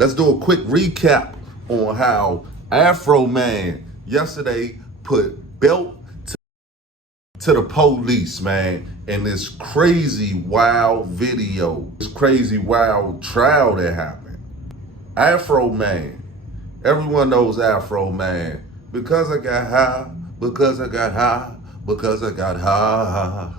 Let's do a quick recap on how Afroman yesterday put belt to the police, man, in this crazy wild video, this crazy wild trial that happened. Afroman, everyone knows Afroman. Because I got high, because I got high, because I got high.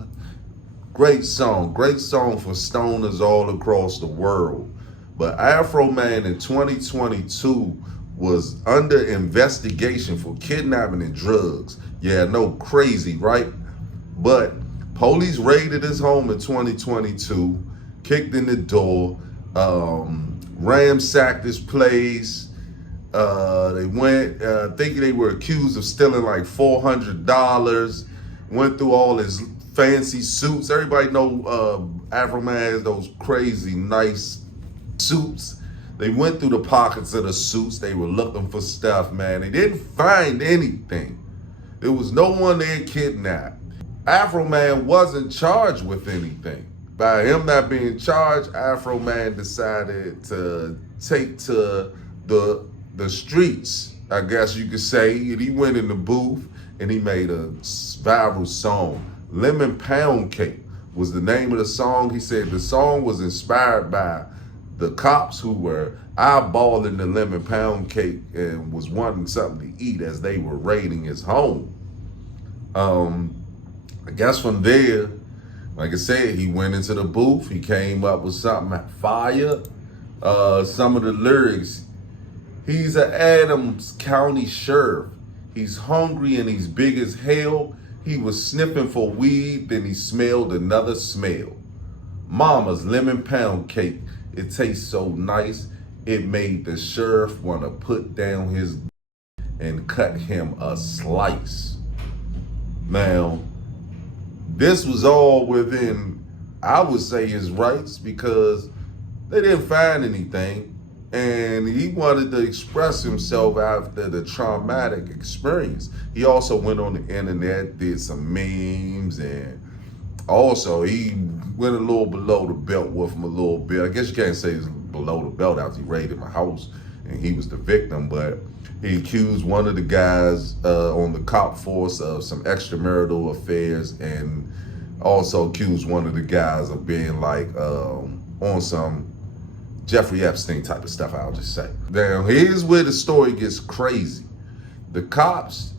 Great song for stoners all across the world. But Afroman in 2022 was under investigation for kidnapping and drugs. Yeah, no, crazy, right? But police raided his home in 2022, kicked in the door, ransacked his place. They went thinking they were accused of stealing like $400. Went through all his fancy suits. Everybody know Afroman has those crazy nice suits. They went through the pockets of the suits. They were looking for stuff, man. They didn't find anything. There was no one they had kidnapped. Afroman wasn't charged with anything. By him not being charged, Afroman decided to take to the streets, I guess you could say. And he went in the booth and he made a viral song. Lemon Pound Cake was the name of the song. He said the song was inspired by the cops who were eyeballing the lemon pound cake and was wanting something to eat as they were raiding his home. I guess from there, like I said, he went into the booth. He came up with something fire. Some of the lyrics. He's an Adams County sheriff. He's hungry and he's big as hell. He was sniffing for weed, then he smelled another smell. Mama's lemon pound cake. It tastes so nice. It made the sheriff want to put down his and cut him a slice. Now, this was all within, I would say, his rights because they didn't find anything. And he wanted to express himself after the traumatic experience. He also went on the internet, did some memes, and also he went a little below the belt with him a little bit. I guess you can't say it's below the belt after he raided my house and he was the victim, but he accused one of the guys on the cop force of some extramarital affairs and also accused one of the guys of being like on some Jeffrey Epstein type of stuff, I'll just say. Now, here's where the story gets crazy. The cops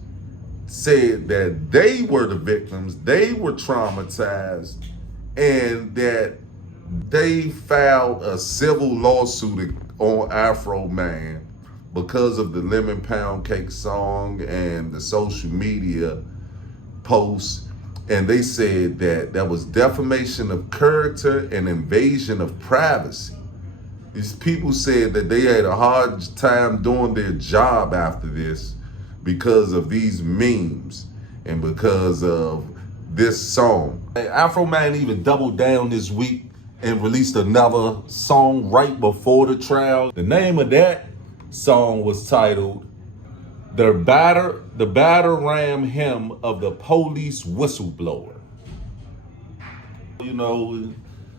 said that they were the victims, they were traumatized, and that they filed a civil lawsuit on Afroman because of the Lemon Pound Cake song and the social media posts. And they said that that was defamation of character and invasion of privacy. These people said that they had a hard time doing their job after this because of these memes and because of this song. Afroman even doubled down this week and released another song right before the trial. The name of that song was titled The Batter Ram Hymn of the Police Whistleblower. You know,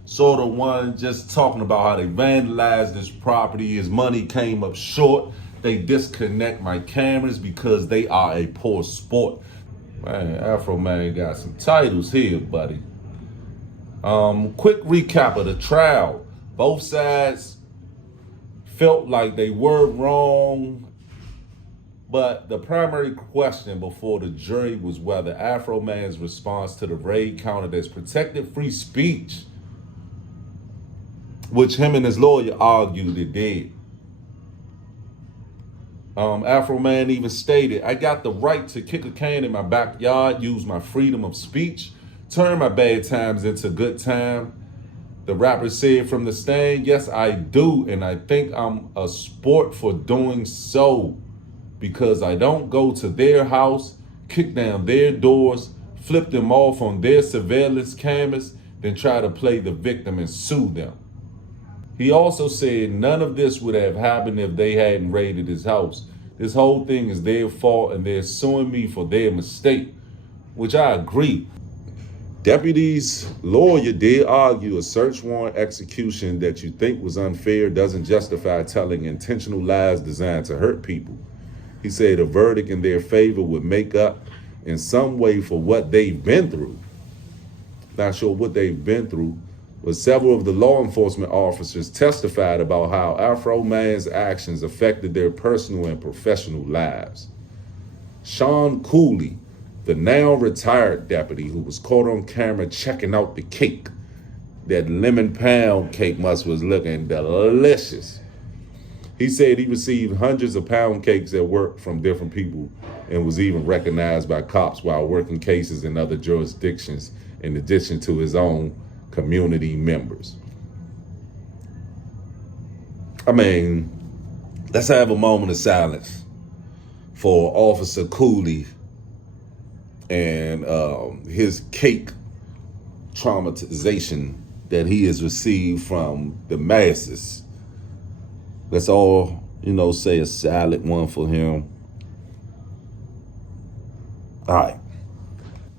sort of one just talking about how they vandalized this property. His money came up short. They disconnect my cameras because they are a poor sport. Man, Afroman got some titles here, buddy. Quick recap of the trial. Both sides felt like they were wrong, but the primary question before the jury was whether Afroman's response to the raid counted as protected free speech, which him and his lawyer argued it did. Afroman even stated, I got the right to kick a can in my backyard, use my freedom of speech, turn my bad times into good time. The rapper said from the stand, yes, I do, and I think I'm a sport for doing so because I don't go to their house, kick down their doors, flip them off on their surveillance cameras, then try to play the victim and sue them. He also said none of this would have happened if they hadn't raided his house. This whole thing is their fault and they're suing me for their mistake, which I agree. Deputy's lawyer did argue a search warrant execution that you think was unfair doesn't justify telling intentional lies designed to hurt people. He said a verdict in their favor would make up in some way for what they've been through. Not sure what they've been through, but several of the law enforcement officers testified about how Afroman's actions affected their personal and professional lives. Sean Cooley, the now retired deputy who was caught on camera checking out the cake. That lemon pound cake must was looking delicious. He said he received hundreds of pound cakes at work from different people and was even recognized by cops while working cases in other jurisdictions in addition to his own community members. I mean, let's have a moment of silence for Officer Cooley and his cake traumatization that he has received from the masses. Let's all, say a silent one for him. All right.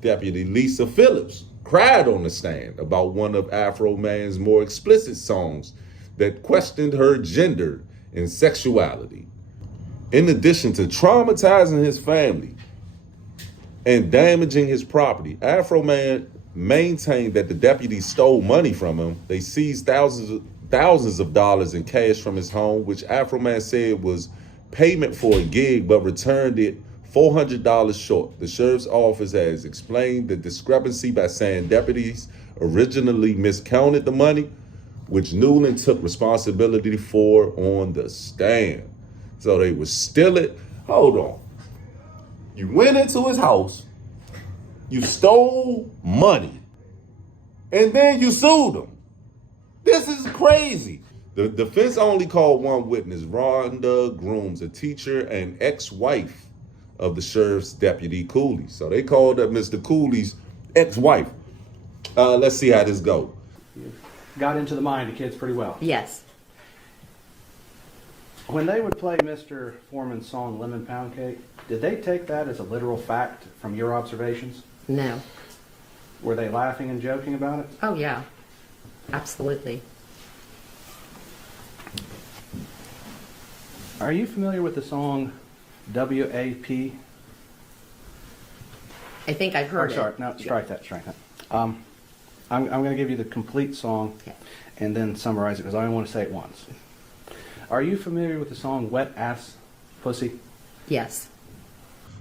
Deputy Lisa Phillips cried on the stand about one of Afroman's more explicit songs that questioned her gender and sexuality. In addition to traumatizing his family and damaging his property, Afroman maintained that the deputies stole money from him. They seized thousands of dollars in cash from his home, which Afroman said was payment for a gig, but returned it $400 short. The sheriff's office has explained the discrepancy by saying deputies originally miscounted the money, which Newland took responsibility for on the stand. So they would steal it. Hold on. You went into his house, you stole money, and then you sued him. This is crazy. The defense only called one witness, Rhonda Grooms, a teacher and ex-wife of the sheriff's deputy Cooley. So they called up Mr. Cooley's ex-wife. Let's see how this goes. Got into the mind of kids pretty well. Yes. When they would play Mr. Foreman's song Lemon Pound Cake, did they take that as a literal fact from your observations? No. Were they laughing and joking about it? Oh, yeah. Absolutely. Are you familiar with the song WAP? I think I've heard Sorry, it. no, strike that. I'm going to give you the complete song and then summarize it because I only want to say it once. Are you familiar with the song Wet Ass Pussy? Yes.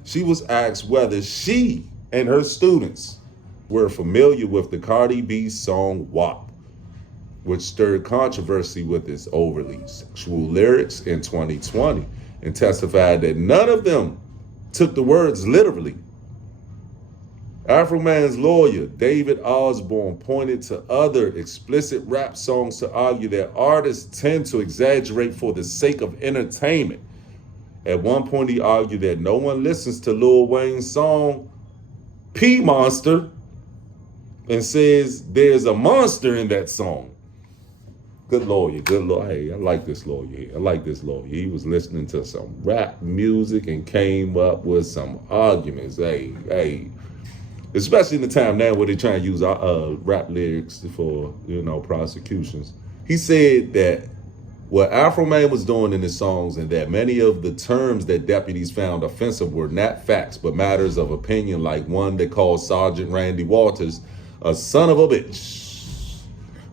She was asked whether she and her students were familiar with the Cardi B song WAP, which stirred controversy with its overly sexual lyrics in 2020, and testified that none of them took the words literally. Afroman's lawyer, David Osborne, pointed to other explicit rap songs to argue that artists tend to exaggerate for the sake of entertainment. At one point, he argued that no one listens to Lil Wayne's song P Monster and says there's a monster in that song. Good lawyer. Hey, I like this lawyer. He was listening to some rap music and came up with some arguments. Hey. Especially in the time now where they're trying to use rap lyrics for, prosecutions. He said that what Afroman was doing in his songs and that many of the terms that deputies found offensive were not facts, but matters of opinion, like one that called Sergeant Randy Walters a son of a bitch,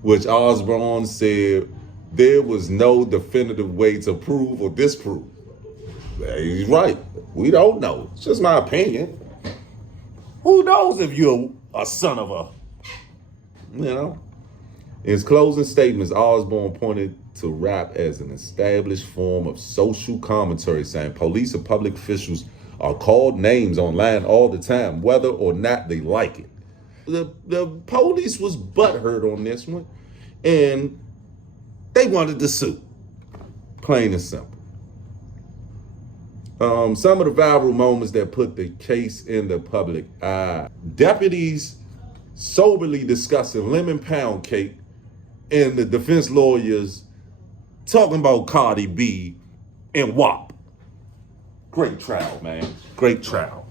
which Osborne said there was no definitive way to prove or disprove. He's right. We don't know. It's just my opinion. Who knows if you're a son of a, In his closing statements, Osborne pointed to rap as an established form of social commentary, saying police and public officials are called names online all the time, whether or not they like it. The police was butthurt on this one, and they wanted to sue. Plain and simple. Some of the viral moments that put the case in the public eye. Deputies soberly discussing lemon pound cake and the defense lawyers talking about Cardi B and WAP. Great trial, man. Great trial.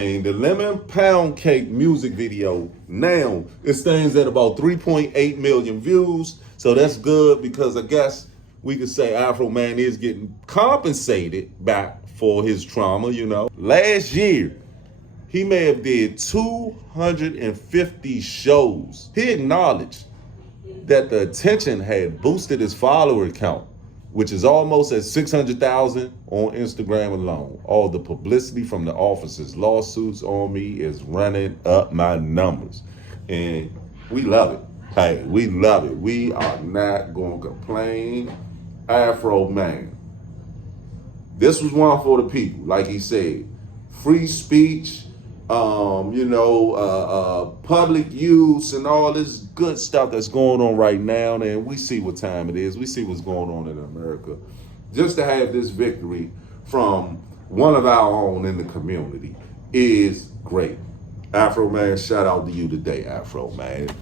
mean, the Lemon Pound Cake music video now it stands at about 3.8 million views. So that's good because I guess we could say Afroman is getting compensated back for his trauma, you know. Last year, he may have did 250 shows. He acknowledged that the attention had boosted his follower count, which is almost at 600,000 on Instagram alone. All the publicity from the officers' lawsuits on me is running up my numbers. And we love it. Hey, we love it. We are not going to complain. Afroman. This was one for the people, like he said. Free speech, public use and all this good stuff that's going on right now. And we see what time it is. We see what's going on in America. Just to have this victory from one of our own in the community is great. Afroman, shout out to you today, Afroman.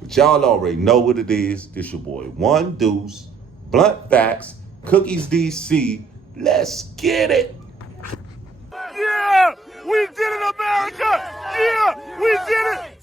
But y'all already know what it is. This your boy, One Deuce, Blunt Facts, Cookies DC. Let's get it. Yeah, we did it, America. Yeah, we did it.